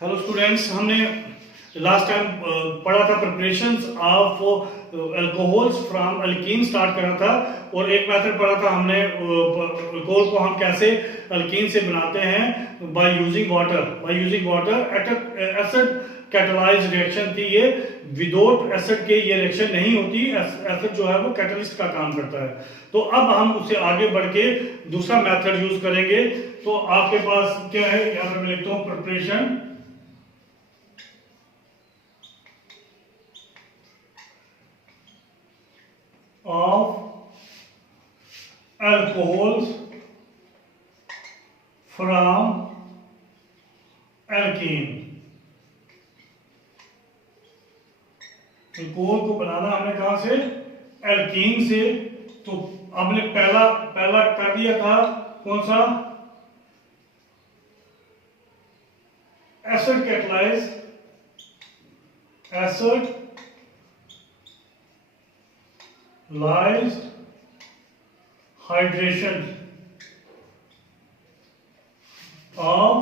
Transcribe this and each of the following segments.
Hello students, हमने last time पढ़ा था preparations of alcohols from alkyne start करा था और एक मेथड पढ़ा था हमने अल्कोहल को हम कैसे अल्कीन से बनाते हैं by using water acid catalysed reaction थी ये। विदाउट एसिड के ये रिएक्शन नहीं होती, एसिड जो है वो कैटलिस्ट का काम करता है। तो अब हम उससे आगे बढ़ के दूसरा मेथड यूज करेंगे। तो आपके पास क्या है, यहाँ पे मैं लिखता हूँ preparation of alcohols from alkene। Alcohol को बनाना हमने कहां से, एल्कीन से। तो हमने पहला कर दिया था कौन सा, acid catalysed hydration of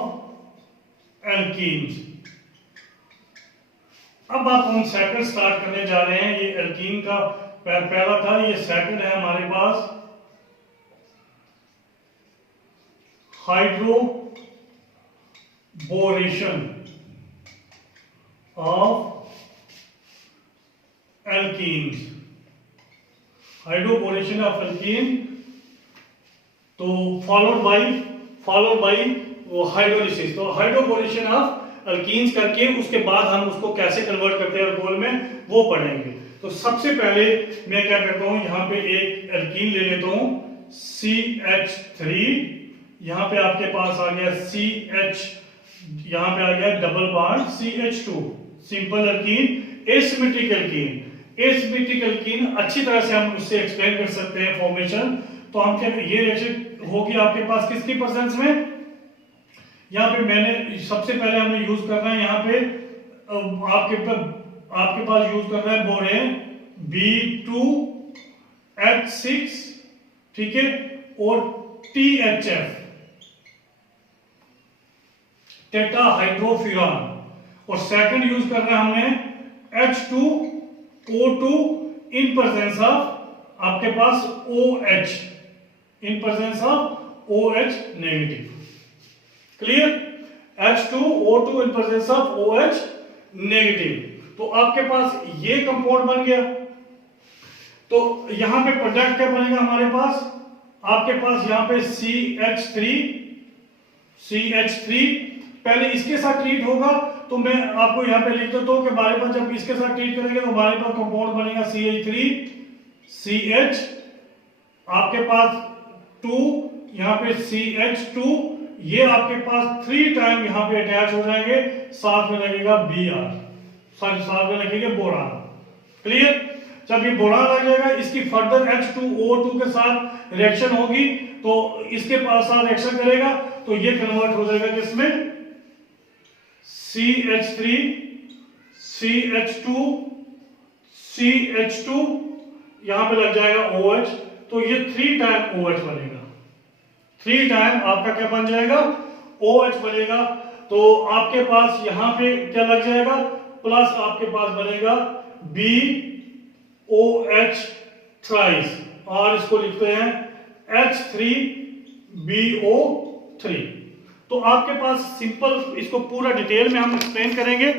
alkenes. अब आप हम सेकंड स्टार्ट करने जा रहे हैं। ये एल्कीन का पहला था, ये सेकंड है हमारे पास, hydroboration of alkenes. Hydroboration of alkene, तो फॉलोड बाय हाइड्रोलिसिस। तो हाइड्रोबोरेशन ऑफ अल्कीन्स करके उसके बाद हम उसको कैसे कन्वर्ट करते हैं अल्कोहल में, वो पढ़ेंगे। तो सबसे पहले मैं क्या करता हूं, यहाँ पे एक एल्कीन ले लेता हूं CH3। यहाँ पे आपके पास आ गया CH, यहाँ पे आ गया double bond CH2, simple alkene, asymmetric alkene. Asymmetric alkene अच्छी तरह से हम उससे एक्सप्लेन कर सकते हैं फॉर्मेशन। तो हम क्या, ये रिएक्शन होगी आपके पास किसकी प्रेजेंस में, यहाँ पे मैंने सबसे पहले हमने यूज करना है, यहाँ पे आपके पास यूज करना है बोरेन B2H6, ठीक है, और THF टेट्रा हाइड्रोफ्यूरॉन, और सेकंड यूज करना है हमने H2O2 इन प्रेजेंस ऑफ आपके पास OH, in presence of OH negative. Clear, H2O2 in presence of OH negative. तो आपके पास ये कंपाउंड बन गया। तो यहां पे प्रोडक्ट क्या बनेगा हमारे पास, आपके पास यहां पे CH3 पहले इसके साथ ट्रीट होगा। तो मैं आपको यहां पे लिख देता हूं कि हमारे पास जब इसके साथ ट्रीट करेंगे तो हमारे पास कंपाउंड बनेगा CH3CH, आपके पास 2, यहां पे CH2, ये आपके पास 3 टाइम यहां पे अटैच हो जाएंगे, साथ में लगेगा Br, साथ में लगेगा बोरान। क्लियर, जब ये बोरान लग जाएगा, इसकी फर्दर H2O2 के साथ रिएक्शन होगी, तो इसके पास साथ रिएक्शन करेगा, तो ये कन्वर्ट हो जाएगा किसमें, CH3CH2 यहां पे लग जाएगा OH, तो ये 3 टाइम OH बनेगा, 3 टाइम आपका क्या बन जाएगा, OH बनेगा। तो आपके पास यहां पे क्या लग जाएगा, प्लस आपके पास बनेगा BOH थ्राइस, और इसको लिखते हैं H3BO3। तो आपके पास सिंपल, इसको पूरा डिटेल में हम एक्सप्लेन करेंगे।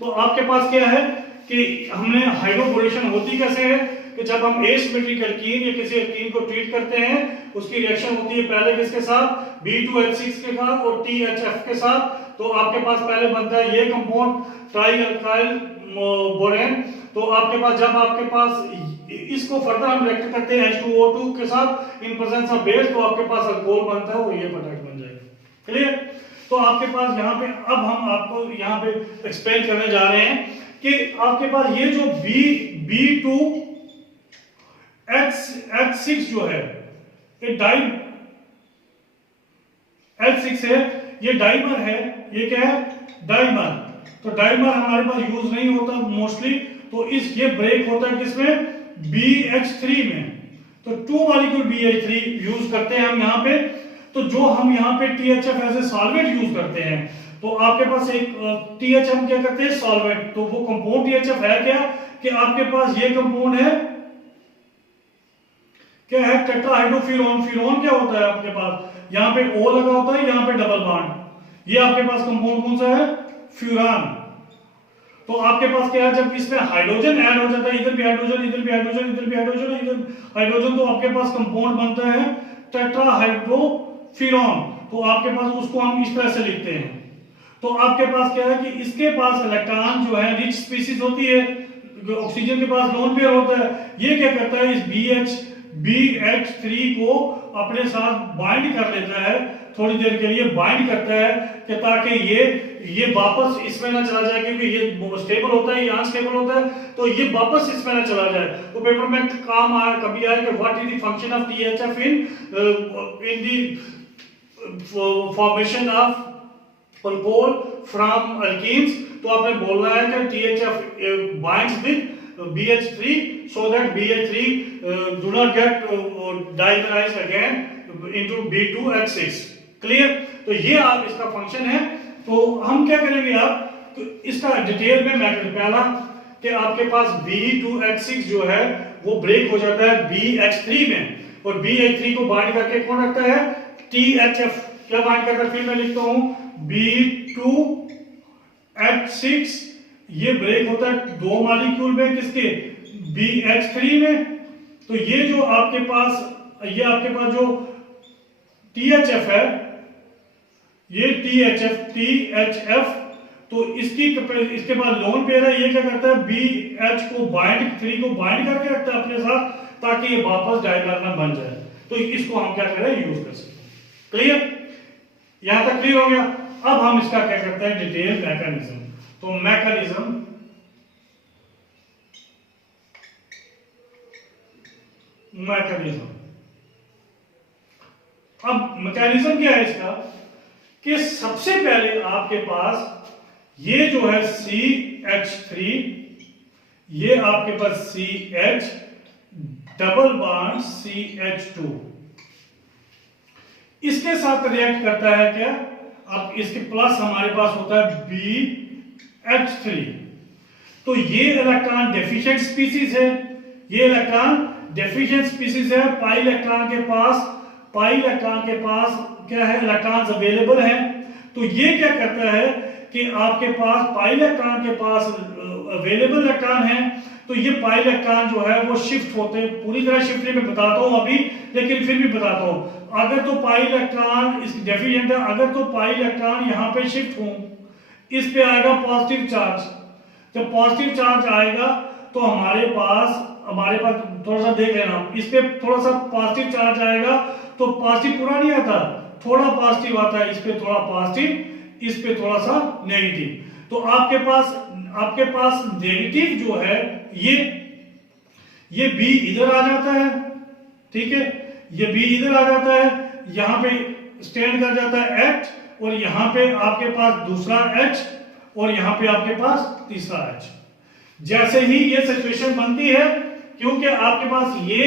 तो आपके पास क्या है कि हमने हाइड्रोबोरेशन होती कैसे है कि जब हम एसिमेट्रिक एल्कीन या किसी एल्कीन को ट्रीट करते हैं, उसकी रिएक्शन होती है पहले किसके साथ, B2H6 के साथ और THF के साथ। तो आपके पास पहले बनता है ये कंपाउंड ट्राई अल्काइल बोरेन। तो आपके पास जब आपके पास इसको फर्दर हम रिएक्ट करते हैं H2O2 के साथ इन प्रेजेंस ऑफ बेस, तो आपके पास अल्कोहल बनता है और ये प्रोडक्ट बन जाएगा। क्लियर, तो आपके पास यहाँ पे अब हम आपको यहाँ पे एक्सप्लेन करने जा रहे हैं कि आपके पास ये जो B2H6 जो है, ये H6 है, ये डाइमर है, ये क्या है, डाइमर। तो डाइमर हमारे पास यूज नहीं होता मोस्टली, तो ये ब्रेक होता है किसमें, BH3 में। तो 2 मॉलिक्यूल BH3 यूज करते हैं हम यहाँ पे। तो जो हम यहाँ पे THF as a solvent use करते हैं, तो आपके पास एक THF हम क्या करते हैं सॉल्वेंट, तो वो कंपाउंड THF है क्या कि आपके पास ये कंपाउंड है क्या है टेट्राहाइड्रोफ्यूरॉन। फ्यूरॉन क्या होता है आपके पास, यहाँ पे O लगा होता है, यहाँ पे डबल बॉन्ड, ये आपके पास कंपाउंड कौन सा है फ्यूरान। तो आपके पास क्या है जब इसमें हाइड्रोजन ऐड हो जाता है, इधर भी हाइड्रोजन, इधर भी हाइड्रोजन, इधर भी हाइड्रोजन, इधर हाइड्रोजन, तो आपके पास कंपाउंड बनता है टेट्राहाइड्रोफ्यूरॉन। तो आपके पास उसको हम इस तरह से लिखते हैं। तो आपके पास क्या है कि इसके पास इलेक्ट्रॉन जो है रिच स्पीशीज होती है, ऑक्सीजन के पास लोन पेयर होता है, ये क्या करता है इस BH3 को अपने साथ बाइंड कर लेता है, थोड़ी देर के लिए बाइंड करता है कि ताकि ये वापस इसमें ना चला जाए, क्योंकि ये स्टेबल होता है, ये अनस्टेबल होता है, तो ये वापस इसमें ना चला जाए। तो पेपर में काम आया कभी आया कि what is the function of THF in the formation of alcohol from alkenes. तो आपने बोलना है कि THF binds with BH3 so that BH3 do not get diionized again into B2H6। Clear? तो ये आप इसका फंक्शन है। तो हम क्या करेंगे आप, तो इसका डिटेल में मैं पहला कि आपके पास B2H6 जो है वो ब्रेक हो जाता है BH3 में, और BH3 को बाइंड करके कौन रखता है THF, क्या बाइंड करता है, फिर मैं लिखता हूं B2H6, ये ब्रेक होता है दो मॉलिक्यूल में, किसके BH3 में। तो ये जो आपके पास जो THF है, ये THF, तो इसके बाद लोन पेयर है, ये क्या करता है BH को BH3 को बाइंड करके रखता है अपने साथ, ताकि ये वापस डाइमर में बन जाए। तो इसको हम क्या करें यूज कर सकते हैं। क्लियर? यहां तक क्लियर हो गया। अब हम इसका क्या करते हैं डिटेल मैकेनिज्म। तो मैकेनिज्म अब मैकेनिज्म क्या है इसका कि सबसे पहले आपके पास ये जो है CH3, ये आपके पास CH डबल बॉन्ड CH2 इसके साथ रिएक्ट करता है क्या, अब इसके प्लस हमारे पास होता है BH3। तो ये इलेक्ट्रॉन डेफिशिएंट स्पीशीज है, ये इलेक्ट्रॉन डेफिशिएंट स्पीशीज है। पाई इलेक्ट्रॉन के पास क्या है इलेक्ट्रॉन्स अवेलेबल हैं। तो ये क्या करता है कि आपके पास पाई इलेक्ट्रॉन के पास अवेलेबल इलेक्ट्रॉन है, तो ये पाई इलेक्ट्रॉन जो है वो शिफ्ट होते हैं, पूरी तरह शिफ्ट नहीं मैं बताता हूं अभी, लेकिन फिर भी बताता हूं। अगर तो पाई इलेक्ट्रॉन इस डेफिशिएंट है, अगर तो पाई इलेक्ट्रॉन यहां पे शिफ्ट हो, इस पे आएगा पॉजिटिव चार्ज। जब पॉजिटिव चार्ज आएगा तो हमारे पास थोड़ा सा देख लेना, इस पे थोड़ा सा पॉजिटिव चार्ज आएगा, तो पॉजिटिव पूरा नहीं आता, थोड़ा पॉजिटिव आता है, इस पे थोड़ा पॉजिटिव, इस पे थोड़ा सा नेगेटिव। तो आपके पास नेगेटिव जो है ये B इधर आ जाता है, ठीक है, ये B इधर आ जाता है, यहां पे स्टैंड कर जाता है H, और यहां पे आपके पास दूसरा H, और यहां पे आपके पास तीसरा H। जैसे ही ये सिचुएशन बनती है, क्योंकि आपके पास ये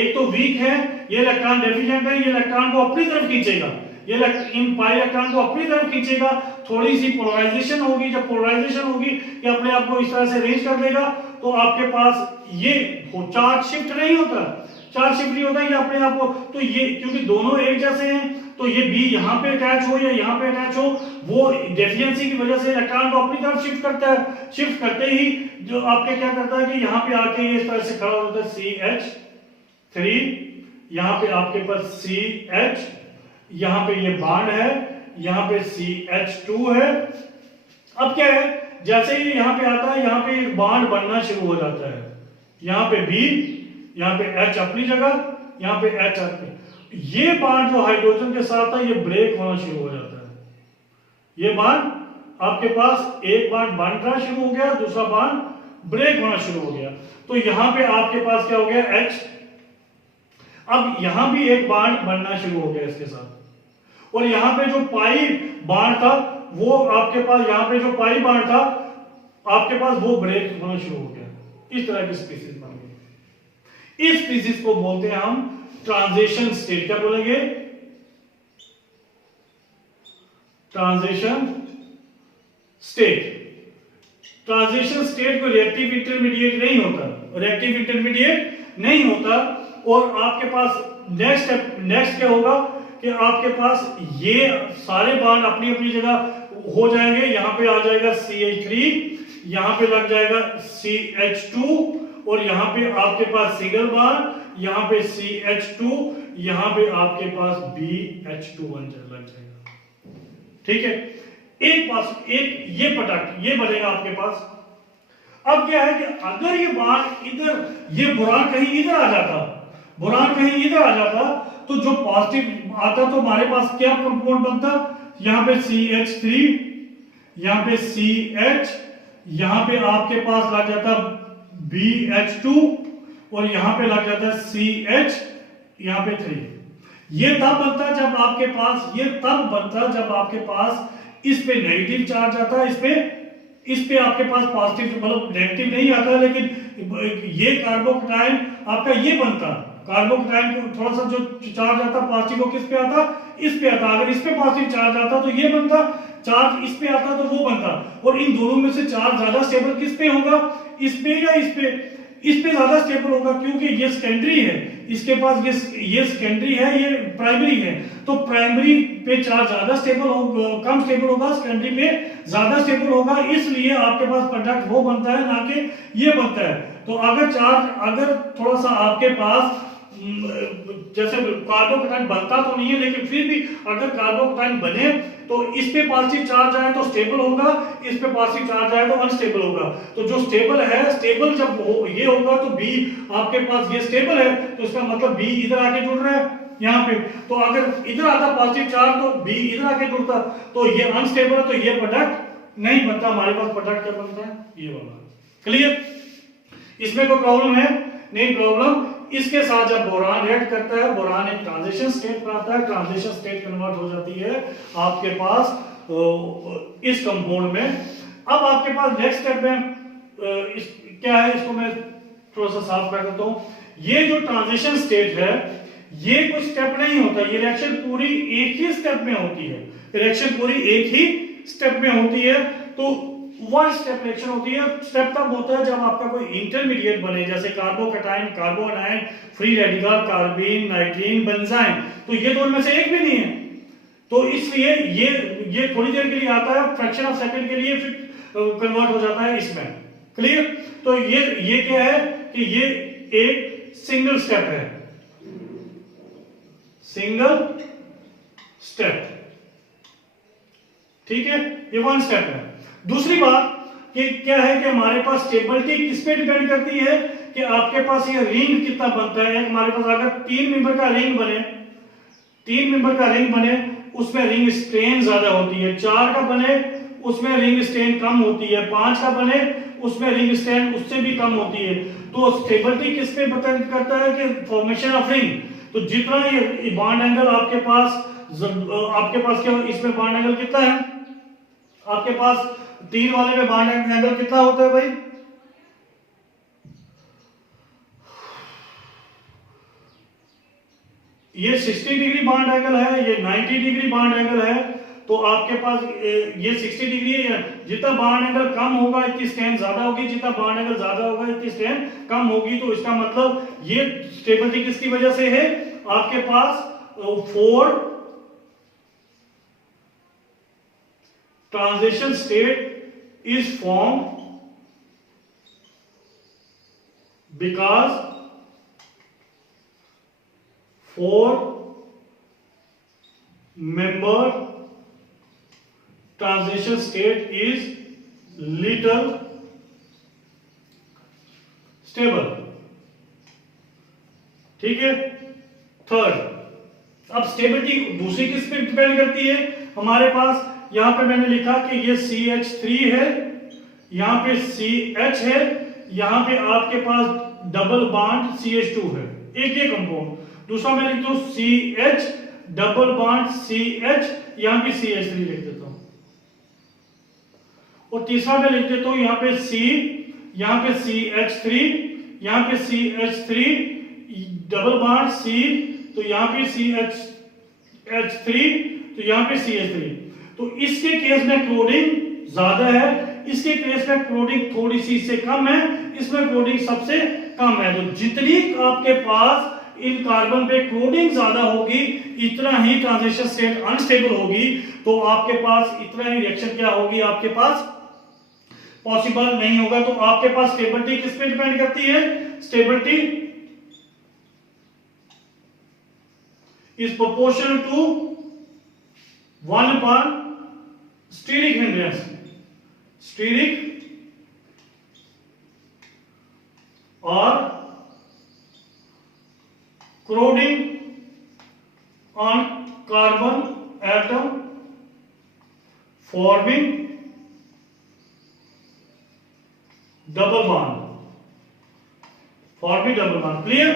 एक तो वीक है, ये इलेक्ट्रॉन डेफिशिएंट है, ये इलेक्ट्रॉन को अपनी तरफ खींचेगा, ये इन पाई इलेक्ट्रॉन को अपनी तरफ खींचेगा, थोड़ी सी पोलराइजेशन होगी। जब पोलराइजेशन होगी ये अपने आप को इस तरह से रेंज कर देगा, तो आपके पास ये चार्ज शिफ्ट नहीं होता, ये अपने आप को, तो ये क्योंकि दोनों एक जैसे हैं, तो ये B यहाँ पे अटैच हो या यहाँ पे अटैच हो, वो डेफिशिएंसी की वजह से इलेक्ट्रॉन को अपनी तरफ शिफ्ट करता है। शिफ्ट करते ही जो आपके क्या करता है कि यहाँ पे आके ये इस तरह से खड़ा होता है CH3, यहाँ पे आपके पास CH, यहाँ पे ये बॉन्ड है, यहाँ पे CH2 है। अब क्या है, जैसे ही यहाँ पे आता है, यहाँ पे एक बॉन्ड बनना शुरू हो जाता है, यहाँ पे B, यहाँ पे H अपनी जगह, यहाँ पे H अपनी, ये बॉन्ड जो हाइड्रोजन के साथ था ये ब्रेक होना शुरू हो जाता है। ये बॉन्ड आपके पास एक बॉन्ड बनना शुरू हो गया, दूसरा बॉन्ड ब्रेक होना शुरू हो गया, तो यहां पे आपके पास क्या हो गया H। अब यहां भी एक बॉन्ड बनना शुरू हो गया इसके साथ, और यहां पे जो पाई बॉन्ड था वो आपके पास, यहां पे जो पाई बॉन्ड था आपके पास वो ब्रेक होना शुरू हो गया। इस तरह की स्पीशीज बन गई। इस स्पीशीज को बोलते हैं हम ट्रांजिशन स्टेट। क्या बोलेंगे? Transition state. ट्रांजिशन स्टेट कोई रिएक्टिव इंटरमीडिएट नहीं होता, रिएक्टिव इंटरमीडिएट नहीं होता। और आपके पास नेक्स्ट क्या होगा कि आपके पास ये सारे बॉन्ड अपनी अपनी जगह हो जाएंगे। यहाँ पे आ जाएगा CH3, यहाँ पे लग जाएगा CH2 और यहाँ पे आपके पास सिंगल बॉन्ड, यहाँ पे CH2, यहाँ पे आपके पास BH2 लग जाएगा। ठीक है, एक ये प्रोडक्ट ये बनेगा आपके पास। अब क्या है कि अगर ये बॉन्ड इधर, ये बोरान कहीं इधर आ जाता, बोरान कहीं इधर आ जाता, तो जो पॉजिटिव आता तो हमारे पास क्या कंपाउंड बनता, यहाँ पे CH3, यहाँ पे CH, यहाँ पे आपके पास लग जाता BH2 और यहाँ पे लग जाता CH, यहाँ पे 3। ये तब बनता जब आपके पास, ये तब बनता जब आपके पास इस पे नेगेटिव चार्ज आता है, इस पे आपके पास पॉजिटिव, मतलब नेगेटिव नहीं आता, लेकिन ये कार्बोकटाइन आपका ये बनता, कार्बोकटाइन को थोड़ा सा जो चार्ज आता पॉजिटिव वो किस पे आता, इस पे आता। अगर इस पे पॉजिटिव चार्ज आता तो ये बनता, चार्ज इस पे आता तो वो बनता। और इन दोनों में से चार्ज ज्यादा स्टेबल किस पे होगा, इस पे या इस पे? इस पे ज्यादा स्टेबल होगा, क्योंकि ये सेकेंडरी है, इसके पास ये सेकेंडरी है, ये प्राइमरी है। तो प्राइमरी पे चार्ज ज्यादा स्टेबल होगा, कम स्टेबल होगा, सेकेंडरी पे ज्यादा स्टेबल होगा। इसलिए आपके पास प्रोडक्ट वो बनता है, ना कि ये बनता है। तो अगर चार्ज, अगर थोड़ा सा आपके पास जैसे कार्बोकटाइन बनता तो नहीं है, लेकिन फिर भी अगर कार्बोकटाइन बने तो इस पे पॉजिटिव चार्ज आए तो स्टेबल होगा, इस पे पॉजिटिव चार्ज आए तो अनस्टेबल होगा। तो जो स्टेबल है, स्टेबल जब ये होगा तो बी आपके पास ये स्टेबल है, तो इसका मतलब बी इधर आके जुड़ रहा है यहाँ पे। तो अगर इधर आता पॉजिटिव चार्ज तो बी इधर आके जुड़ता, तो ये अनस्टेबल है, तो ये प्रोडक्ट नहीं बनता। हमारे पास प्रोडक्ट क्या बनता है, ये वाला। क्लियर? इसमें कोई प्रॉब्लम है? नहीं प्रॉब्लम। इसके साथ जब बोरान रिएक्ट करता है, बोरान एक ट्रांजिशन स्टेट बनाता है, ट्रांजिशन स्टेट कन्वर्ट हो जाती है आपके पास इस कंपाउंड में। अब आपके पास नेक्स्ट स्टेप में क्या है, इसको मैं थोड़ा सा साफ कर देता हूं। ये जो ट्रांजिशन स्टेट है, ये कोई स्टेप नहीं होता, ये रिएक्शन पूरी एक ही स्टेप में होती है, रिएक्शन पूरी एक ही स्टेप में होती है। तो वन स्टेप रिएक्शन होती है। स्टेप तब होता है जब आपका कोई इंटरमीडिएट बने, जैसे carbocation, carbanion, free radical, carbene, nitrene, benzyne. तो ये दोनों में से एक भी नहीं है, तो इसलिए ये थोड़ी देर के लिए आता है, फ्रैक्शन ऑफ सेकंड के लिए, फिर कन्वर्ट हो जाता है इसमें। क्लियर? तो ये क्या है कि ये एक सिंगल स्टेप है, सिंगल स्टेप। ठीक है, ये वन स्टेप है। दूसरी बात कि क्या है कि हमारे पास स्टेबिलिटी किस पे डिपेंड करती है कि आपके पास ये रिंग कितना बनता है। हमारे पास अगर 3 मेंबर का रिंग बने, 3 मेंबर का रिंग बने, उसमें रिंग स्ट्रेन ज्यादा होती है। 4 का बने, उसमें रिंग स्ट्रेन कम होती है। 5 का बने, उसमें रिंग स्ट्रेन उससे भी कम होती है। तो स्टेबिलिटी किस पे डिपेंड करता है कि फॉर्मेशन ऑफ रिंग। तो जितना ये बॉन्ड एंगल आपके पास क्या, इसमें बॉन्ड एंगल कितना है आपके पास, 3 वाले में बॉन्ड एंगल कितना होता है भाई? ये 60 डिग्री बॉन्ड एंगल है, ये 90 डिग्री बॉन्ड एंगल है। तो आपके पास ये 60 डिग्री है। जितना बॉन्ड एंगल कम होगा इतनी स्ट्रेन ज्यादा होगी, जितना बॉन्ड एंगल ज्यादा होगा इतनी स्ट्रेन कम होगी। तो इसका मतलब ये स्टेबिलिटी किसकी वजह से है, आपके पास 4 transition state is formed because 4 member transition state is little stable। ठीक है। थर्ड, अब स्टेबिलिटी दूसरी किस पे डिपेंड करती है, हमारे पास यहां पे मैंने लिखा कि ये CH3 है, यहां पे CH है, यहां पे आपके पास डबल बॉन्ड CH2 है, एक ये कंपाउंड। दूसरा मैं लिखता हूं CH डबल बॉन्ड CH, यहां पे CH3 लिख देता हूं। और तीसरा मैं लिख देता हूं यहां पे C, यहां पे CH3, यहां पे CH3 डबल बॉन्ड C, तो यहां पे CH3, तो यहां पे CH3। तो इसके केस में क्लोरीन ज्यादा है, इसके केस में क्लोरीन थोड़ी सी इससे कम है, इसमें क्लोरीन सबसे कम है। तो जितनी आपके पास इन कार्बन पे क्लोरीन ज्यादा होगी इतना ही ट्रांजिशन स्टेट अनस्टेबल होगी, तो आपके पास इतना ही रिएक्शन क्या होगी आपके पास पॉसिबल नहीं होगा। तो आपके पास स्टेबिलिटी किस पे डिपेंड करती है? Stability is proportional to 1 upon steric hindrance, steric और corroding on carbon atom forming double bond, forming double bond। Clear?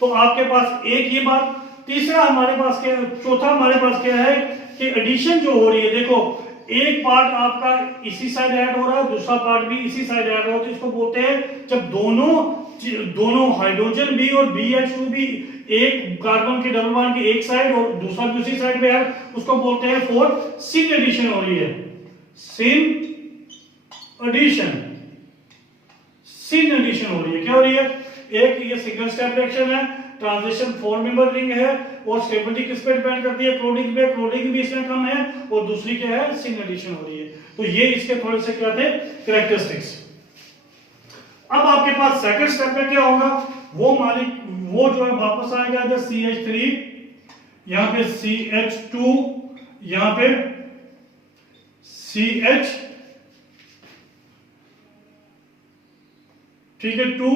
तो आपके पास एक ये बात। तीसरा हमारे पास क्या, चौथा हमारे पास क्या है कि एडिशन जो हो रही है, देखो एक पार्ट आपका इसी साइड ऐड हो रहा है, दूसरा पार्ट भी इसी साइड ऐड हो रहा है, तो इसको बोलते हैं जब दोनों हाइड्रोजन भी और BH2 भी एक कार्बन के डबल बॉन्ड की एक साइड और दूसरा दूसरी साइड पे है, उसको बोलते हैं फोर्थ सिन एडिशन हो रही है, सिन एडिशन, सिन एडिशन हो रही है। क्या हो रही है? एक ये सिंगल स्टेप रिएक्शन है, ट्रांजिशन 4 मेंबर रिंग है और स्टेबिलिटी किस पे डिपेंड करती है? क्लोरीन पे, क्लोरीन भी इसमें कम है, और दूसरी क्या है? सिन एडिशन हो रही है। तो ये इसके थोड़े से क्या थे कैरेक्टरिस्टिक्स। अब आपके पास सेकंड स्टेप में क्या होगा? वो जो है वापस आएगा इधर CH3, यहां पे CH2, यहां पे CH, ठीक है 2।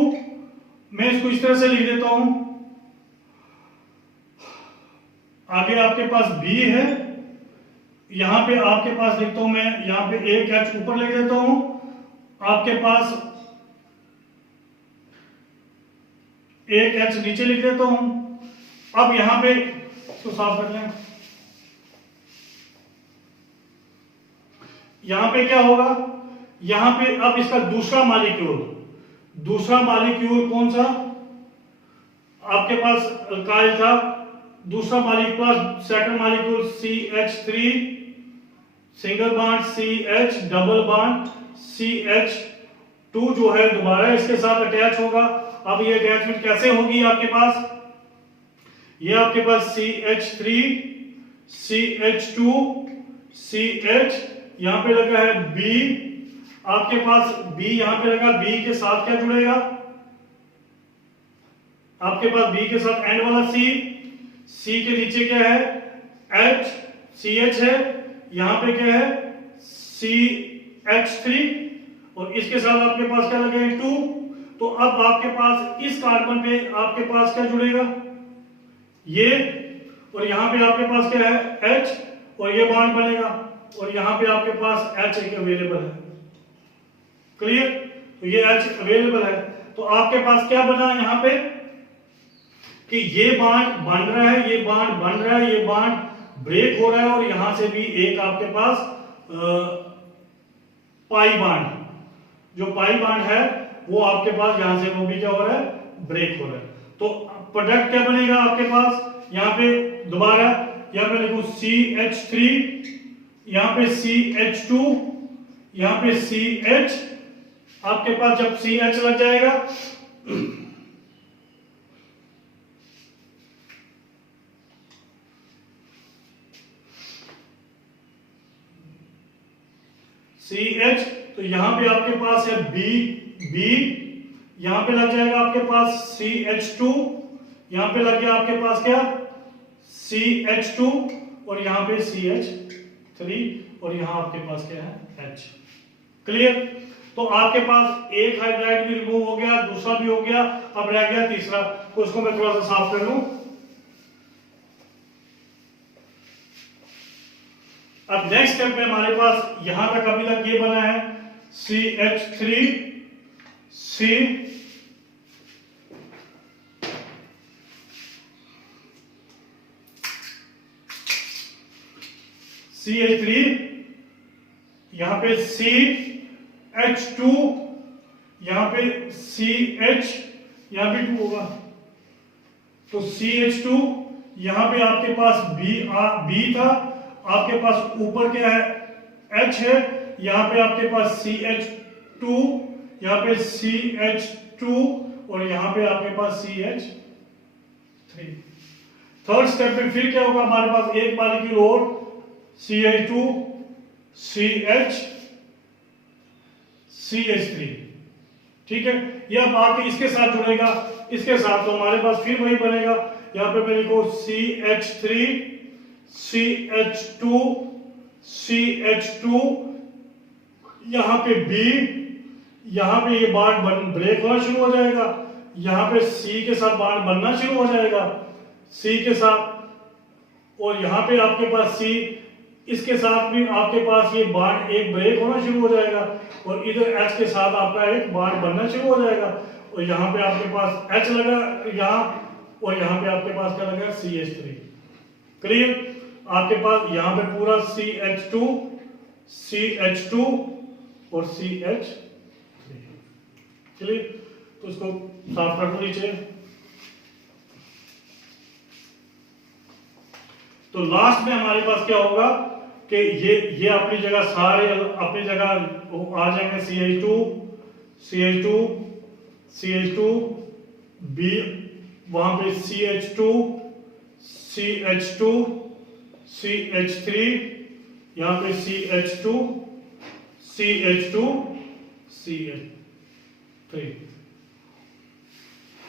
मैं इसको इस तरह से लिख देता हूं, आगे आपके पास B है, यहां पे आपके पास लिखता हूं मैं, यहां पे एक H ऊपर लिख देता हूं, आपके पास एक H नीचे लिख देता हूं। अब यहां पे इसको साफ कर लें, यहां पे क्या होगा? यहां पे अब इसका दूसरा मॉलिक्यूल कौन सा? आपके पास अल्काइल था, दूसरा molecule second molecule CH3 single bond CH double bond CH2 जो है दोबारा इसके साथ अटैच होगा। अब ये अटैचमेंट कैसे होगी आपके पास? ये आपके पास CH3 CH2 CH, यहां पे लगा है B, आपके पास B यहां पे लगा, B के साथ क्या जुड़ेगा? आपके पास B के साथ एंड वाला C के नीचे क्या है? H, CH है, यहां पे क्या है? CH3 और इसके साथ आपके पास क्या लगे? 2। तो अब आपके पास इस कार्बन पे आपके पास क्या जुड़ेगा? ये, और यहां पे आपके पास क्या है? H, और ये बॉन्ड बनेगा, और यहां पे आपके पास H एक अवेलेबल है। क्लियर? तो ये H अवेलेबल है, तो आपके पास क्या बना यहां पे कि ये बॉन्ड बन रहा है, ये बॉन्ड बन रहा है, ये बॉन्ड ब्रेक हो रहा है, और यहां से भी एक आपके पास पाई बॉन्ड, जो पाई बॉन्ड है वो आपके पास यहां से वो भी क्या हो रहा है? ब्रेक हो रहा है। तो प्रोडक्ट क्या बनेगा आपके पास? यहां पे दोबारा यहां पे लिखूं CH3, यहां पे CH2, यहां पे CH, आपके पास जब CH लग जाएगा CH, तो यहां पे आपके पास है B, यहां पे लग जाएगा आपके पास CH2, यहां पे लग गया आपके पास क्या? CH2, और यहां पे CH3, और यहां आपके पास क्या है? H। क्लियर? तो आपके पास एक हाइड्राइड भी रिमूव हो गया, दूसरा भी हो गया, अब रह गया तीसरा, तो उसको मैं थोड़ा सा साफ कर लूं। अब नेक्स्ट स्टेप में हमारे पास यहां तक अभी तक ये बना है CH3 CH3, यहां पे CH2, यहां पे CH, यहां पे 2 होगा, तो CH2, यहां पे आपके पास B था, आपके पास ऊपर क्या है, H है, यहाँ पे आपके पास CH2, यहाँ पे CH2 और यहाँ पे आपके पास CH3। थर्ड स्टेप में फिर क्या होगा, हमारे पास एक मॉलिक्यूल और CH2 CH3, ठीक है। ये अब आके इसके साथ जुड़ेगा, इसके साथ, तो हमारे पास फिर वही बनेगा। यहाँ पे मैं लिखो CH3 CH2 CH2, यहाँ पे B, यहाँ पे ये बॉन्ड ब्रेक होना शुरू हो जाएगा, यहाँ पे C के साथ बॉन्ड बनना शुरू हो जाएगा, C के साथ, और यहाँ पे आपके पास C, इसके साथ भी आपके पास ये बॉन्ड एक ब्रेक होना शुरू हो जाएगा, और इधर H के साथ आपका एक बॉन्ड बनना शुरू हो जाएगा, और यहाँ पे आपके पास H लगा यहाँ, और यहाँ पे आपके पास क्या लगा, CH3। क्लियर? आपके पास यहाँ पे पूरा CH2 CH2 और CH3। क्लियर? तो इसको साफ कर दो नीचे। तो लास्ट में हमारे पास क्या होगा कि ये अपनी जगह सारे अपनी जगह आ जाएंगे, CH2 B, वहां पे CH2 CH3, यहाँ पे CH2 CH3,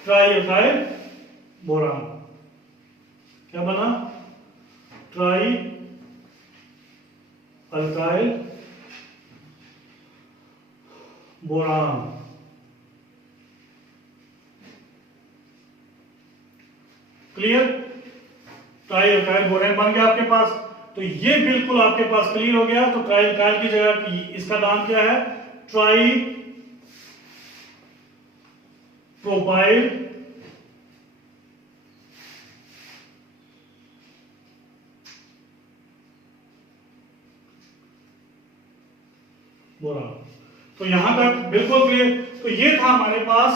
try alkyl boron. क्या बना? Try alkyl boron. Clear? Try alkyl boron बन गया आपके पास। तो ये बिल्कुल आपके पास क्लियर हो गया। तो ट्राई अल्काइल की जगह इसका नाम क्या है? Try propyl boron. तो यहां तक बिल्कुल क्लियर। तो ये था हमारे पास,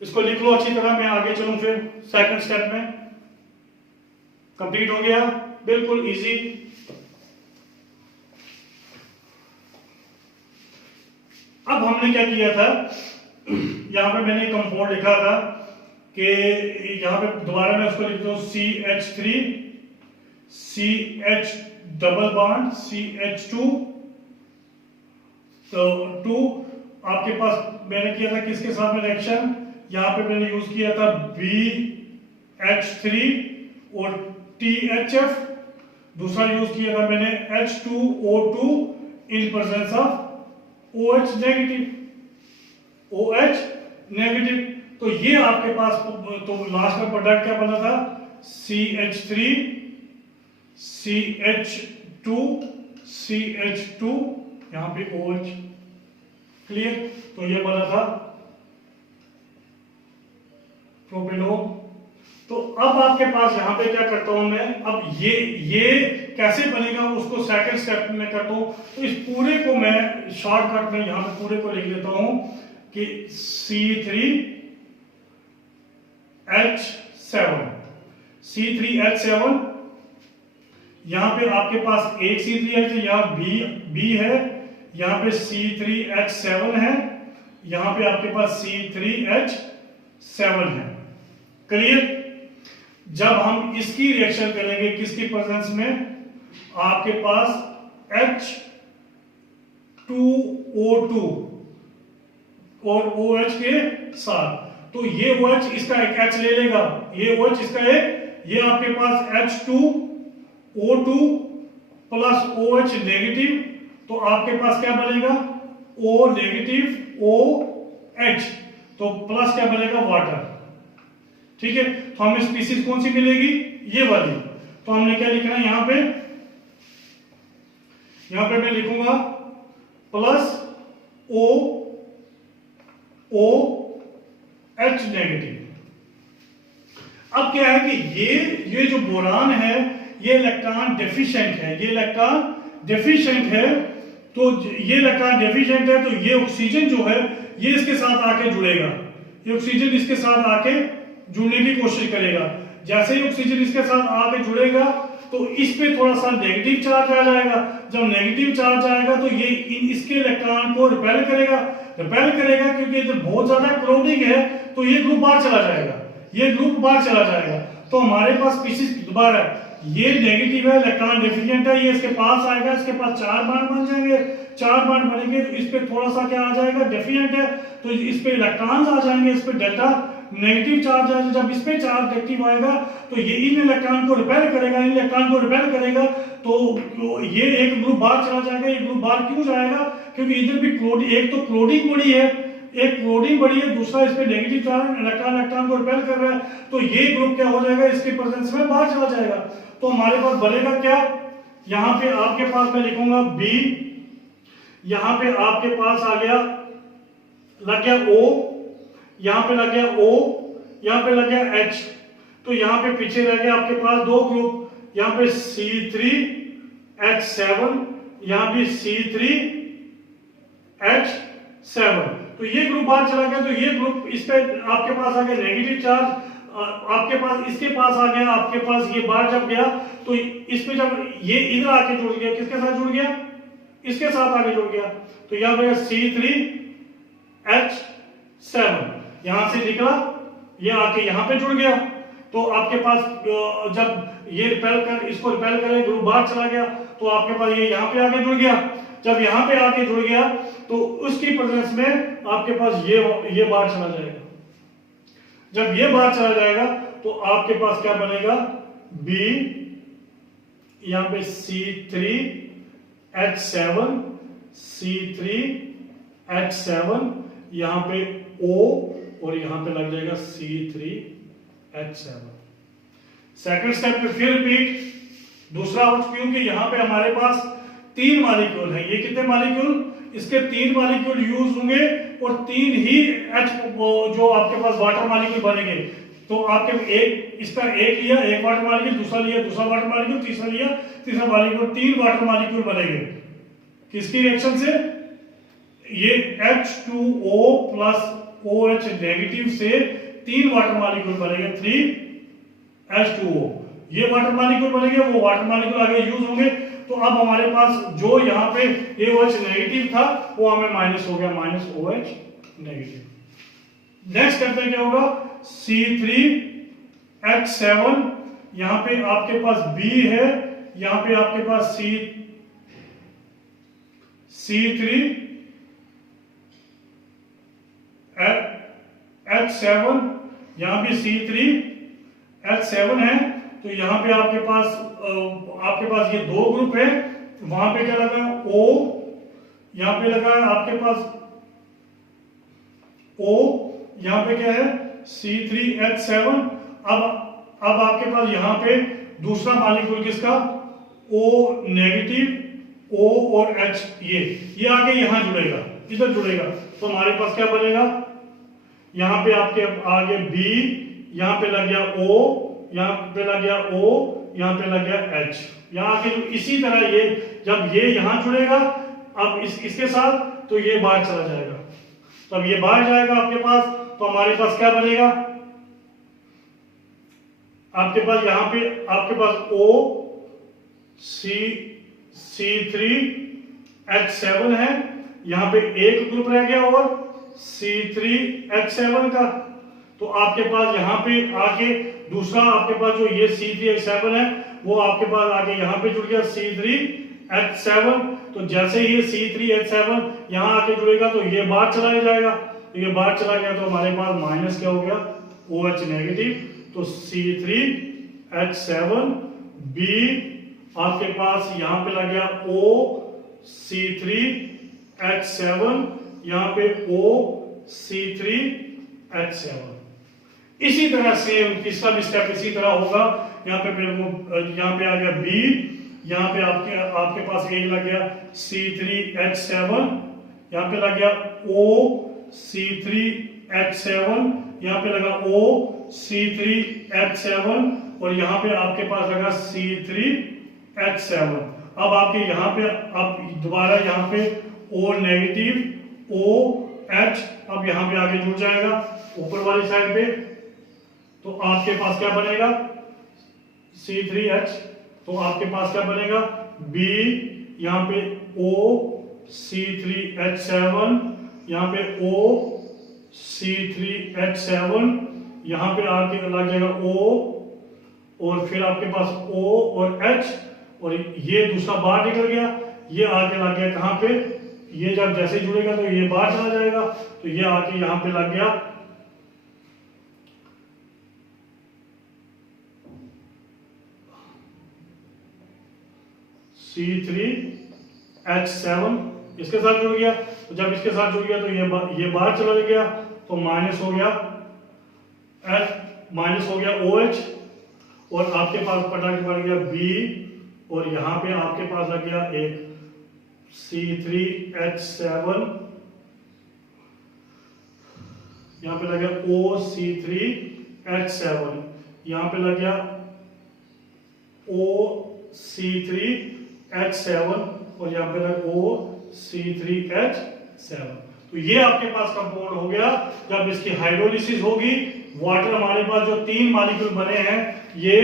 इसको लिख लो अच्छी तरह, मैं आगे चलूं फिर सेकंड स्टेप में। कंप्लीट हो गया, बिल्कुल इजी। अब हमने क्या किया था, यहां पे मैंने कंपाउंड लिखा था कि यहां पे दोबारा मैं उसको लिखता हूं CH3 CH double bond CH2, तो 2 आपके पास मैंने किया था किसके साथ में रिएक्शन, यहां पे मैंने यूज किया था BH3 और THF, दूसरा यूज किया था मैंने H2O2 in presence of OH negative. तो ये आपके पास, तो लास्ट में प्रोडक्ट क्या बना था, CH3 CH2 यहां पे OH। क्लियर? तो ये बना था प्रोपेनो। तो अब आपके पास यहां पे क्या करता हूं मैं, अब ये कैसे बनेगा उसको सेकंड स्टेप में करता हूं। तो इस पूरे को मैं शॉर्टकट में यहां पे पूरे को लिख देता हूं कि C3H7 यहां पे आपके पास एक C3H, यहां B है, यहां पे C3H7 है, यहां पे आपके पास C3H7 है। क्लियर? जब हम इसकी रिएक्शन करेंगे किसकी प्रेजेंस में, आपके पास H2O2 और OH के साथ, तो ये OH इसका एक H ले लेगा, ये OH इसका एक, ये आपके पास H2O2 प्लस OH नेगेटिव, तो आपके पास क्या बनेगा, O नेगेटिव OH, तो प्लस क्या बनेगा, वाटर। ठीक है? तो हमें स्पीसीज कौन सी मिलेगी, ये वाली। तो हमने क्या लिखना है यहां पे मैं लिखूंगा प्लस OH नेगेटिव। अब क्या है कि ये जो बोरान है ये इलेक्ट्रॉन डेफिशिएंट है, तो ये इलेक्ट्रॉन डेफिशिएंट है, तो ये ऑक्सीजन जो है ये इसके साथ आके जुड़ेगा, ये ऑक्सीजन इसके साथ आके जुड़ने की कोशिश करेगा। जैसे ही ऑक्सीजन इसके साथ आके जुड़ेगा तो इस पे थोड़ा सा नेगेटिव चार्ज आ जाएगा। जब नेगेटिव चार्ज आएगा तो ये इसके इलेक्ट्रॉन को रिपेल करेगा क्योंकि इधर बहुत ज्यादा क्राउडिंग है, तो ये ग्रुप बाहर चला जाएगा, ये ग्रुप बाहर चला जाएगा। तो हमारे पास स्पीशीज दोबारा ये नेगेटिव है, इलेक्ट्रॉन डेफिशिएंट है, ये इसके पास आएगा, इसके पास 4 बॉन्ड बन जाएंगे, 4 बॉन्ड बनेंगे तो इस पे थोड़ा सा क्या आ जाएगा, डेफिशिएंट है, तो इस पे इलेक्ट्रॉन्स आ जाएंगे, इस पे डेल्टा नेगेटिव चार्ज आएगा। जब इस पे चार्ज नेगेटिव आएगा तो ये इन इलेक्ट्रॉन को रिपेल करेगा, तो ये एक ग्रुप बाहर चला जाएगा। ये ग्रुप बाहर क्यों जाएगा? क्योंकि इधर भी एक तो क्लोडिंग बड़ी है, दूसरा इस पे नेगेटिव चार्ज इलेक्ट्रॉन को रिपेल कर रहा है, तो ये ग्रुप क्या हो जाएगा, इसके प्रेजेंस में बाहर चला जाएगा। तो हमारे पास बनेगा क्या, यहाँ पे आपके पास मैं लिखूंगा B, यहाँ पे आपके पास आ गया, लग गया O, यहाँ पे लग गया O, यहाँ पे लग गया H, तो यहाँ पे पीछे रह गया आपके पास 2 ग्रुप, यहाँ पे C3H7, यहाँ भी C3H7, तो ये ग्रुप बाहर चला गया। तो ये ग्रुप इस पे आपके पास आ गया नेगेटिव चार्ज, आपके पास इसके पास आ गया, आपके पास ये बाहर जब गया तो इस पे जब ये इधर आके जुड़ गया, किसके साथ जुड़ गया, इसके साथ आके जुड़ गया, तो यहाँ पे C3H7 यहां से निकला, ये आके यहाँ पे जुड़ गया, तो आपके पास जब ये इसको रिपेल करे, ग्रुप बाहर चला गया, तो आपके पास ये यहाँ पे आके जुड़ गया। जब यहाँ पे आके जुड़ गया तो उसकी प्रेजेंस में आपके पास ये बाहर चला जाएगा। जब ये बाहर चला जाएगा तो आपके पास क्या बनेगा, B, यहाँ पे C3H7, यहाँ पे O, और यहाँ पे लग जाएगा C3H7। सेकंड स्टेप पे फिर रिपीट, दूसरा क्योंकि यहाँ पे हमारे पास 3 मॉलिक्यूल है, ये कितने मॉलिक्यूल, इसके 3 मॉलिक्यूल यूज होंगे और 3 ही H जो आपके पास वाटर मॉलिक्यूल बनेंगे। तो आपके इसका एक लिया, एक वाटर मॉलिक्यूल, दूसरा लिया, दूसरा वाटर मॉलिक्यूल, तीसरा लिया, तीसरा मॉलिक्यूल, 3 वाटर मॉलिक्यूल बनेंगे। किसकी रिएक्शन से, ये H2O प्लस OH नेगेटिव से 3 वाटर मॉलिक्यूल बनेंगे, 3H2O, ये वाटर मॉलिक्यूल बनेंगे, वो वाटर मॉलिक्यूल आगे यूज होंगे। तो अब हमारे पास जो यहाँ पे OH नेगेटिव था वो हमें माइनस हो गया, -OH नेगेटिव। नेक्स्ट स्टेप में क्या होगा, C3H7, यहाँ पे आपके पास B है, यहाँ पे आपके पास C3H7, यहाँ भी C3H7 है, तो यहाँ पे आपके पास ये 2 ग्रुप है, वहां पे क्या लगा O, यहाँ पे लगा है आपके पास O, यहाँ पे क्या है C3H7। अब आपके पास यहाँ पे दूसरा मॉलिक्यूल किसका, O नेगेटिव, O और H, ये आके यहाँ जुड़ेगा, इधर जुड़ेगा, तो हमारे पास क्या बनेगा, यहाँ पे आपके आगे B, यहाँ पे लग गया O, यहाँ पे लग गया O, यहाँ पे लग गया H, यहाँ आके इसी तरह ये जब ये यहाँ जुड़ेगा अब इसके साथ, तो ये बाहर चला जाएगा। तो अब ये बाहर जाएगा आपके पास, तो हमारे पास क्या बनेगा, आपके पास यहाँ पे आपके पास O C3H7 है, यहाँ पे एक ग्रुप रह गया और C3H7 का, तो आपके पास यहाँ पे आके दूसरा आपके पास जो ये C3H7 है वो आपके पास आके यहाँ पे जुड़ गया C3H7। तो जैसे ही ये C3H7 यहाँ आके जुड़ेगा तो ये बाहर चला जाएगा, तो ये बाहर चला गया, तो हमारे पास माइनस क्या हो गया, OH नेगेटिव, तो C3H7 B, आपके पास यहाँ पे लग गया O C3H7, यहाँ पे O C3H7। इसी तरह सेम तीसरा भी स्टेप इसी तरह होगा। यहाँ पे मेरे को यहाँ पे आ गया B, यहाँ पे आपके पास एक लग गया C3H7, यहाँ पे लग गया O C3H7, यहाँ पे लगा O C3H7 और यहाँ पे आपके पास लगा C3H7। अब आपके यहाँ पे अब दोबारा यहाँ पे O नेगेटिव OH अब यहाँ पे आगे जुड़ जाएगा ऊपर वाली साइड पे, तो आपके पास क्या बनेगा C3H, तो तो आपके पास क्या बनेगा, B यहाँ पे OC3H7, यहाँ पे OC3H7, यहाँ पे आके लग जाएगा O, और फिर आपके पास O और H, और ये दूसरा बाहर निकल गया, ये आके लग गया कहाँ पे, ये जब जैसे जुड़ेगा तो ये बाहर चला जाएगा, तो ये आके यहाँ पे लग गया C3H7, इसके साथ जुड़ गया। तो जब इसके साथ जुड़ गया तो ये बाहर चला गया, तो माइनस हो गया H, माइनस हो गया OH, और आपके पास पटा पड़ गया B, और यहाँ पे आपके पास लग गया एक C3H7, यहाँ पे लग गया OC3H7, यहाँ पे लग गया OC3H7, और यहाँ पे लग OC3H7। तो ये आपके पास कंपाउंड हो गया। जब इसकी हाइड्रोलिसिस होगी, वाटर हमारे पास जो 3 मॉलिक्यूल बने हैं, ये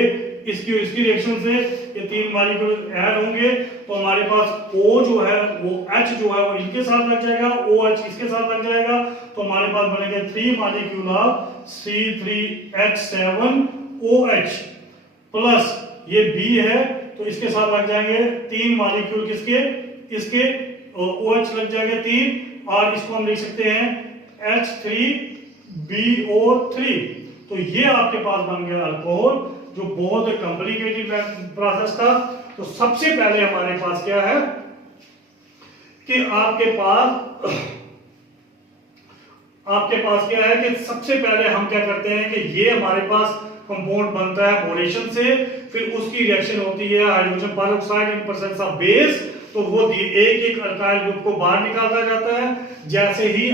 इसकी रिएक्शन से ये 3 मॉलिक्यूल ऐड होंगे, तो हमारे पास O जो है वो H जो है वो इनके साथ लग जाएगा, OH इसके साथ लग जाएगा, तो हमारे पास बनेंगे 3 मॉलिक्यूल ऑफ C3H7OH, प्लस ये B है तो इसके साथ लग जाएंगे 3 मॉलिक्यूल किसके, इसके OH लग जाएंगे 3, और इसको हम लिख सकते हैं H3BO3। तो ये आपके पास बन गया अल्कोहल, जो बहुत कॉम्प्लिकेटेड प्रोसेस था। तो सबसे पहले हमारे पास क्या है कि आपके पास क्या है कि सबसे पहले हम क्या करते हैं कि ये हमारे पास कंपाउंड बनता है बोरेशन से, फिर उसकी रिएक्शन होती है hydrogen peroxide in presence of base, तो वो एक एक अल्काइल ग्रुप को बाहर निकाला जाता है। जैसे ही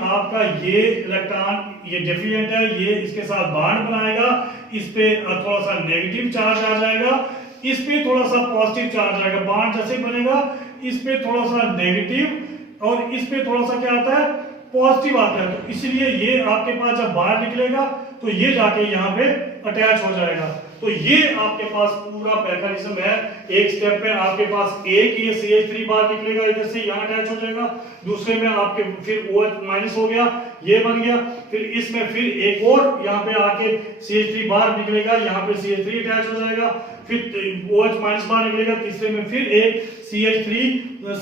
आपका ये इलेक्ट्रॉन ये डिफिशिएंट है, ये इसके साथ बॉन्ड बनाएगा, इस पे थोड़ा सा नेगेटिव चार्ज आ जाएगा, इस पे थोड़ा सा पॉजिटिव चार्ज आएगा, बॉन्ड जैसे बनेगा इस पे थोड़ा सा नेगेटिव और इस पे थोड़ा सा क्या आता है पॉजिटिव आता है। तो इसलिए ये आपके पास जब बाहर निकलेगा तो ये जाके यहाँ पे अटैच हो जाएगा। तो ये आपके पास पूरा मैकेनिज्म है। एक स्टेप में आपके पास एक ये CH3 बाहर निकलेगा, इधर से यहाँ अटैच हो जाएगा, दूसरे में आपके फिर OH माइनस हो गया, ये बन गया, फिर इसमें फिर एक और यहाँ पे आके CH3 बाहर निकलेगा, यहाँ पे CH3 अटैच हो जाएगा, फिर OH माइनस बाहर निकलेगा, तीसरे में फिर एक CH3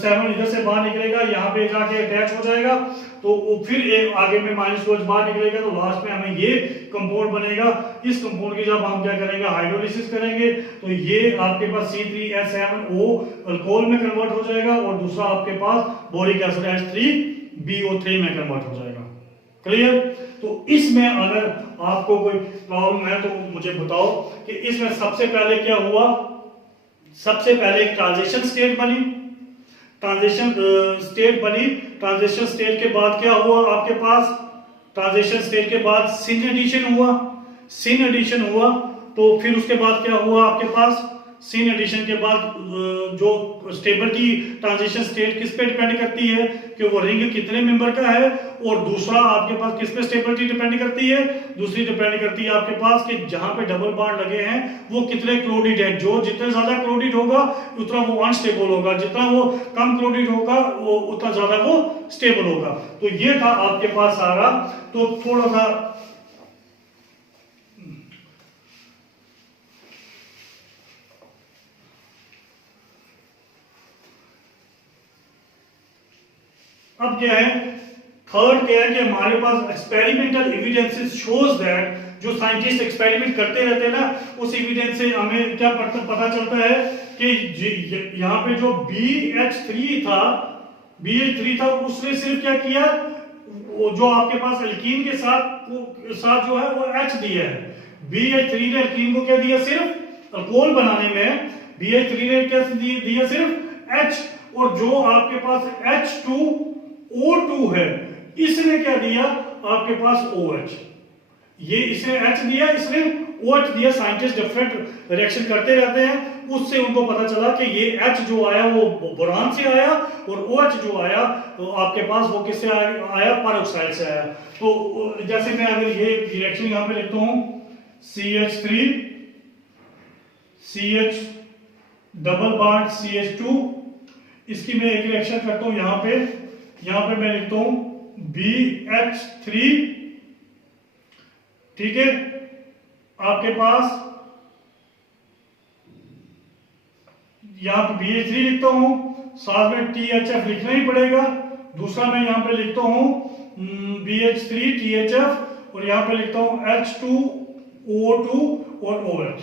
7 इधर से बाहर निकलेगा, यहाँ पे जाके अटैच हो जाएगा, तो फिर एक आगे में माइनस OH बाहर निकलेगा, तो लास्ट में हमें ये कंपाउंड बनेगा। इस कंपाउंड की जब हम क्या करेंगे हाइड्रोलिसिस करेंगे, तो ये आपके पास C3H7O अल्कोहल में कन्वर्ट हो जाएगा, और दूसरा आपके पास बोरिक एसिड H3BO3 में कन्वर्ट हो जाएगा। क्लियर? तो इसमें अगर आपको कोई प्रॉब्लम है तो मुझे बताओ कि इसमें सबसे पहले क्या हुआ। सबसे पहले ट्रांजिशन स्टेट बनी, ट्रांजिशन स्टेट के बाद क्या हुआ आपके पास, ट्रांजिशन स्टेट के बाद सिन एडिशन हुआ, तो फिर उसके बाद क्या हुआ आपके पास, सिन एडिशन के बाद जो स्टेबिलिटी ट्रांजिशन स्टेट किस पे डिपेंड करती है कि वो रिंग कितने मेंबर का है, और दूसरा आपके पास किस पे स्टेबिलिटी डिपेंड करती है, दूसरी डिपेंड करती है आपके पास कि जहां पे डबल बॉन्ड लगे हैं वो कितने क्लोरीड है। जो जितने ज्यादा क्लोरीड होगा उतना वो अनस्टेबल होगा, जितना वो कम क्लोरीड होगा वो उतना ज्यादा वो स्टेबल होगा। तो ये था आपके पास सारा। तो थोड़ा सा अब क्या है, थर्ड क्या है कि हमारे पास एक्सपेरिमेंटल एविडेंसेस शोज दैट, जो साइंटिस्ट एक्सपेरिमेंट करते रहते हैं ना, उस एविडेंस से हमें क्या पता चलता है कि यहाँ पे जो BH3 था उसने सिर्फ क्या किया, वो जो आपके पास एल्कीन के साथ जो है वो H दिया है। BH3 ने एल्कीन को क्या दिया, सिर्फ अल्कोहल बनाने में BH3 ने क्या दिया, सिर्फ H, और जो आपके पास H2O2 है इसने क्या दिया आपके पास OH। ये इसने H दिया, इसने OH दिया। साइंटिस्ट डिफरेंट रिएक्शन करते रहते हैं, उससे उनको पता चला कि ये H जो आया वो बोरान से आया, और OH जो आया तो आपके पास वो किससे आया, पेरोक्साइड से आया। तो जैसे मैं अगर ये रिएक्शन यहाँ पे लिखता हूँ CH3 CH double bond CH2, इसकी मैं एक रिएक्शन करता हूं यहां पे मैं लिखता हूं BH3, ठीक है। आपके पास यहां पे BH3 लिखता हूं, साथ में THF लिखना ही पड़ेगा। दूसरा मैं यहां पे लिखता हूं BH3 THF और यहां पे लिखता हूं H2O2 और OH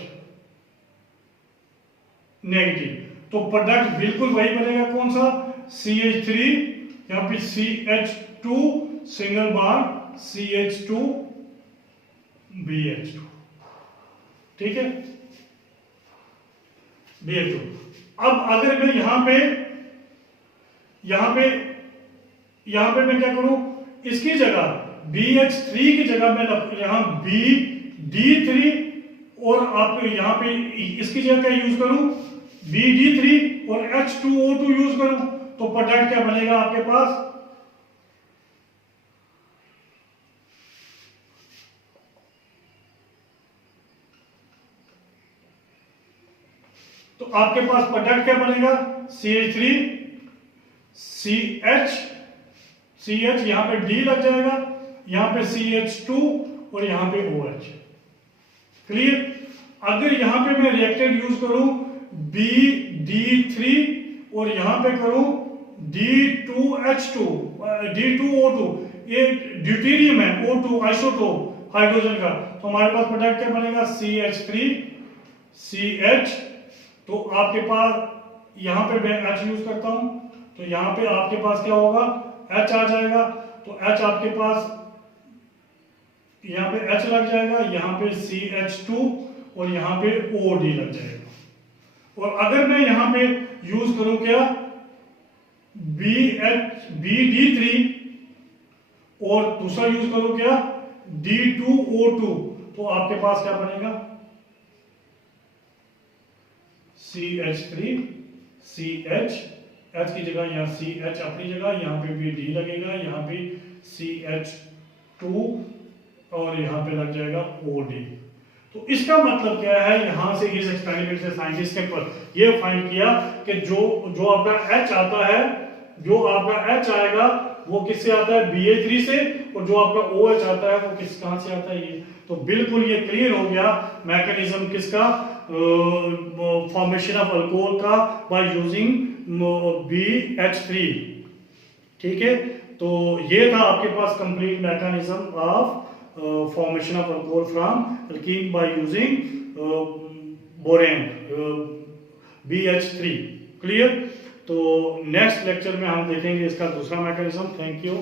नेगेटिव। तो प्रोडक्ट बिल्कुल वही बनेगा, कौन सा, CH3, यहां पे CH2 single bond CH2 BH2, ठीक है, BH2। अब अगर मैं यहां पे मैं क्या करूं, इसकी जगह BH3 की जगह मैं यहां BD3 और आप यहां पे इसकी जगह क्या यूज करूं, BD3 और H2O2 यूज करूं, तो प्रोडक्ट क्या बनेगा आपके पास, तो आपके पास प्रोडक्ट क्या बनेगा, CH3 CH यहां पे D लग जाएगा, यहां पे CH2 और यहां पे OH, क्लियर। अगर यहां पे मैं रिएक्टेंट यूज करूं BD3 और यहां पे करूं D2H2 D2O2, ये ड्यूटेरियम है, O2 आइसोटोप हाइड्रोजन का, तो हमारे पास प्रोडक्ट क्या बनेगा, CH3 CH। तो आपके पास यहां पे मैं H यूज करता हूं, तो यहां पे आपके पास क्या होगा, H आ जाएगा, तो H आपके पास यहां पे H लग जाएगा, यहां पे CH2 और यहां पे OD लग जाएगा। और अगर मैं यहां पे यूज करूं क्या, BD3 और दूसरा यूज करूं क्या, D2O2, तो आपके पास क्या बनेगा, CH3 CH, H की जगह यहाँ CH अपनी जगह, यहाँ पे भी D लगेगा, यहाँ पे CH2 और यहाँ पे लग जाएगा OD। तो इसका मतलब क्या है, यहां से इस एक्सपेरिमेंट से साइंटिस्ट ने ये फाइंड किया कि जो आपका H आता है, जो आपका H आएगा वो किससे आता है, BH3 से, और जो आपका OH आता है वो कहां से आता है, ये। तो बिल्कुल ये क्लियर हो गया मैकेनिज्म किसका, फॉर्मेशन ऑफ अल्कोहल का बाय यूजिंग BH3, ठीक है। तो ये था आपके पास complete mechanism of formation of alcohol from alkene by using borane BH3, clear. तो नेक्स्ट लेक्चर में हम देखेंगे इसका दूसरा मैकेनिज्म। Thank you.